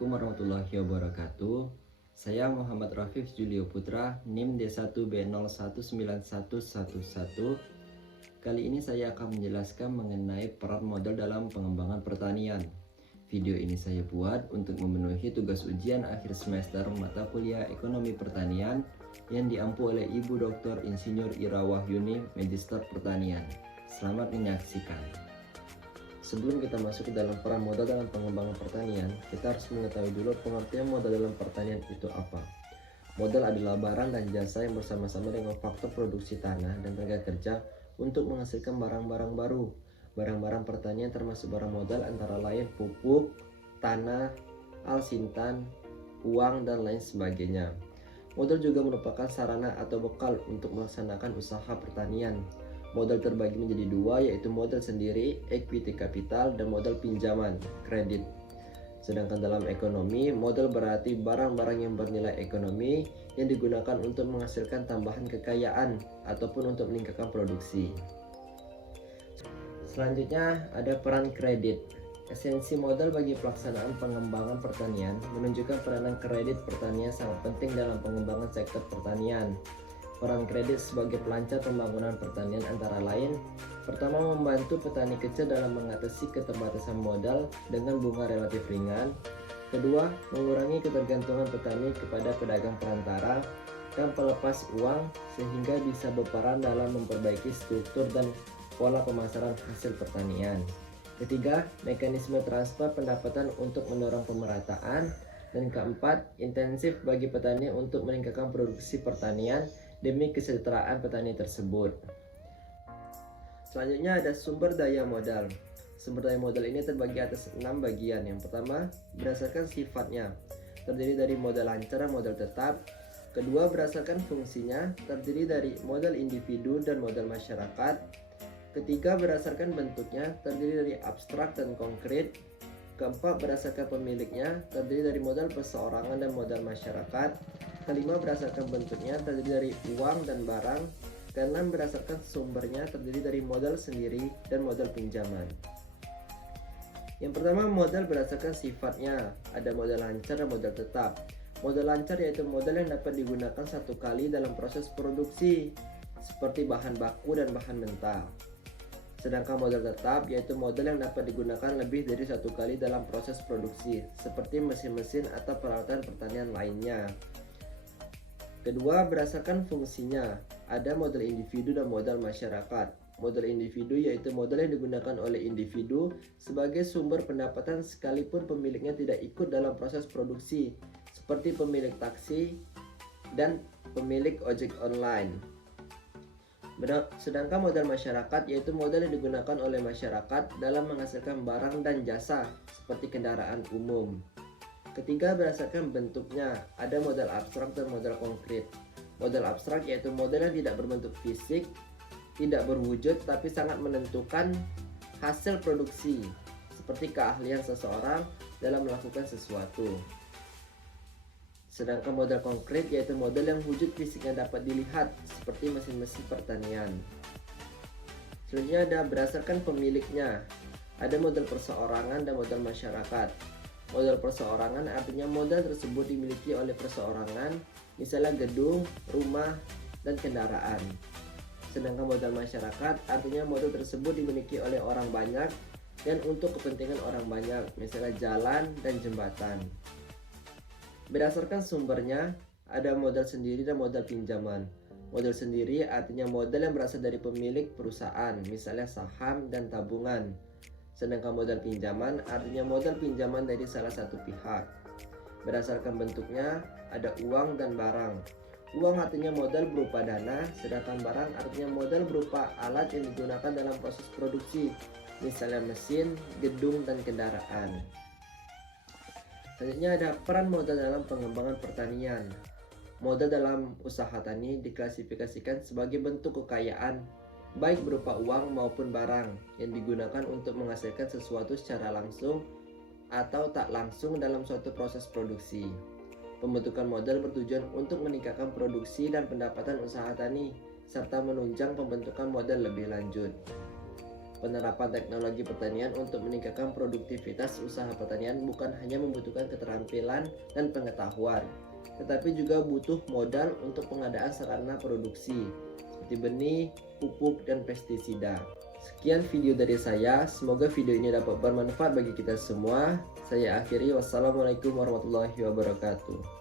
Assalamualaikum warahmatullahi wabarakatuh. Saya Muhammad Rafif Julio Putra, NIM D1B019111. Kali ini saya akan menjelaskan mengenai peran modal dalam pengembangan pertanian. Video ini saya buat untuk memenuhi tugas ujian akhir semester mata kuliah Ekonomi Pertanian yang diampu oleh Ibu Dr. Insinyur Ira Wahyuni, Magister Pertanian. Selamat menyaksikan. Sebelum kita masuk ke dalam peran modal dalam pengembangan pertanian, kita harus mengetahui dulu pengertian modal dalam pertanian itu apa. Modal adalah barang dan jasa yang bersama-sama dengan faktor produksi tanah dan tenaga kerja untuk menghasilkan barang-barang baru. Barang-barang pertanian termasuk barang modal antara lain pupuk, tanah, alsintan, uang, dan lain sebagainya. Modal juga merupakan sarana atau bekal untuk melaksanakan usaha pertanian. Modal terbagi menjadi dua, yaitu modal sendiri, equity capital, dan modal pinjaman, kredit. Sedangkan dalam ekonomi, modal berarti barang-barang yang bernilai ekonomi yang digunakan untuk menghasilkan tambahan kekayaan ataupun untuk meningkatkan produksi. Selanjutnya ada peran kredit. Esensi modal bagi pelaksanaan pengembangan pertanian menunjukkan peranan kredit pertanian sangat penting dalam pengembangan sektor pertanian. Peran kredit sebagai pelancar pembangunan pertanian antara lain: pertama, membantu petani kecil dalam mengatasi keterbatasan modal dengan bunga relatif ringan. Kedua, mengurangi ketergantungan petani kepada pedagang perantara dan pelepas uang sehingga bisa berperan dalam memperbaiki struktur dan pola pemasaran hasil pertanian. Ketiga, mekanisme transfer pendapatan untuk mendorong pemerataan. Dan keempat, intensif bagi petani untuk meningkatkan produksi pertanian demi kesejahteraan petani tersebut. Selanjutnya ada sumber daya modal. Sumber daya modal ini terbagi atas 6 bagian. Yang pertama, berdasarkan sifatnya, terdiri dari modal lancar dan modal tetap. Kedua, berdasarkan fungsinya, terdiri dari modal individu dan modal masyarakat. Ketiga, berdasarkan bentuknya, terdiri dari abstrak dan konkret. Keempat, berdasarkan pemiliknya, terdiri dari modal perseorangan dan modal masyarakat. Kelima, berdasarkan bentuknya, terdiri dari uang dan barang. Keenam, berdasarkan sumbernya, terdiri dari modal sendiri dan modal pinjaman. Yang pertama, modal berdasarkan sifatnya. Ada modal lancar dan modal tetap. Modal lancar yaitu modal yang dapat digunakan satu kali dalam proses produksi, seperti bahan baku dan bahan mentah. Sedangkan modal tetap yaitu modal yang dapat digunakan lebih dari satu kali dalam proses produksi, seperti mesin-mesin atau peralatan pertanian lainnya. Kedua, berdasarkan fungsinya, ada modal individu dan modal masyarakat. Modal individu yaitu modal yang digunakan oleh individu sebagai sumber pendapatan sekalipun pemiliknya tidak ikut dalam proses produksi, seperti pemilik taksi dan pemilik ojek online. Sedangkan modal masyarakat yaitu modal yang digunakan oleh masyarakat dalam menghasilkan barang dan jasa seperti kendaraan umum. Ketiga, berdasarkan bentuknya, ada modal abstrak dan modal konkret. Modal abstrak yaitu modal yang tidak berbentuk fisik, tidak berwujud tapi sangat menentukan hasil produksi, seperti keahlian seseorang dalam melakukan sesuatu. Sedangkan modal konkret yaitu modal yang wujud fisiknya dapat dilihat, seperti mesin-mesin pertanian. Selanjutnya ada berdasarkan pemiliknya. Ada modal perseorangan dan modal masyarakat. Modal perseorangan artinya modal tersebut dimiliki oleh perseorangan, misalnya gedung, rumah, dan kendaraan. Sedangkan modal masyarakat artinya modal tersebut dimiliki oleh orang banyak dan untuk kepentingan orang banyak, misalnya jalan dan jembatan. Berdasarkan sumbernya, ada modal sendiri dan modal pinjaman. Modal sendiri artinya modal yang berasal dari pemilik perusahaan, misalnya saham dan tabungan. Sedangkan modal pinjaman artinya modal pinjaman dari salah satu pihak. Berdasarkan bentuknya, ada uang dan barang. Uang artinya modal berupa dana, sedangkan barang artinya modal berupa alat yang digunakan dalam proses produksi, misalnya mesin, gedung, dan kendaraan. Selanjutnya ada peran modal dalam pengembangan pertanian. Modal dalam usaha tani diklasifikasikan sebagai bentuk kekayaan, baik berupa uang maupun barang, yang digunakan untuk menghasilkan sesuatu secara langsung atau tak langsung dalam suatu proses produksi. Pembentukan modal bertujuan untuk meningkatkan produksi dan pendapatan usaha tani, serta menunjang pembentukan modal lebih lanjut. Penerapan teknologi pertanian untuk meningkatkan produktivitas usaha pertanian bukan hanya membutuhkan keterampilan dan pengetahuan, tetapi juga butuh modal untuk pengadaan sarana produksi seperti benih, pupuk, dan pestisida. Sekian video dari saya, semoga video ini dapat bermanfaat bagi kita semua. Saya akhiri, wassalamualaikum warahmatullahi wabarakatuh.